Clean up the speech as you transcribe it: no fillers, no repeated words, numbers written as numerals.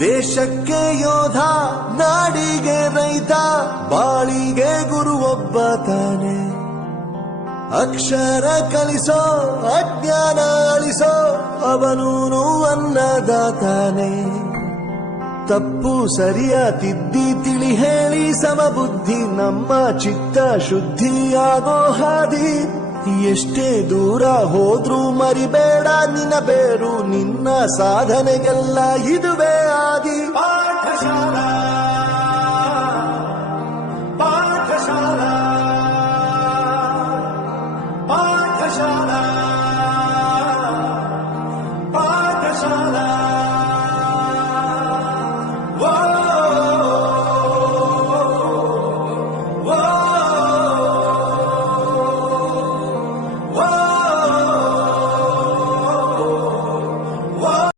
ದೇಶಕ್ಕೆ ಯೋಧ, ನಾಡಿಗೆ ರೈತ, ಬಾಳಿಗೆ ಗುರು ಒಬ್ಬ ತಾನೆ. ಅಕ್ಷರ ಕಲಿಸೋ, ಅಜ್ಞಾನ ಅಳಿಸೋ, ಅವನೂನು ಅನ್ನದಾತಾನೆ. ತಪ್ಪು ಸರಿಯ ತಿದ್ದಿ ತಿಳಿ ಹೇಳಿ ಸಮಬುದ್ಧಿ ನಮ್ಮ ಚಿತ್ತ ಶುದ್ಧಿಯಾಗೋ ಹಾದಿ. ಎಷ್ಟೇ ದೂರ ಹೋದ್ರೂ ಮರಿಬೇಡ ನಿನ್ನ ಬೇರು, ನಿನ್ನ ಸಾಧನೆಗೆಲ್ಲ ಇದುವೇ ಆದಿ. ಪಾಠಶಾಲಾ ಪಾಠಶಾಲಾ ಪಾಠಶಾಲಾ ಪಾಠಶಾಲಾ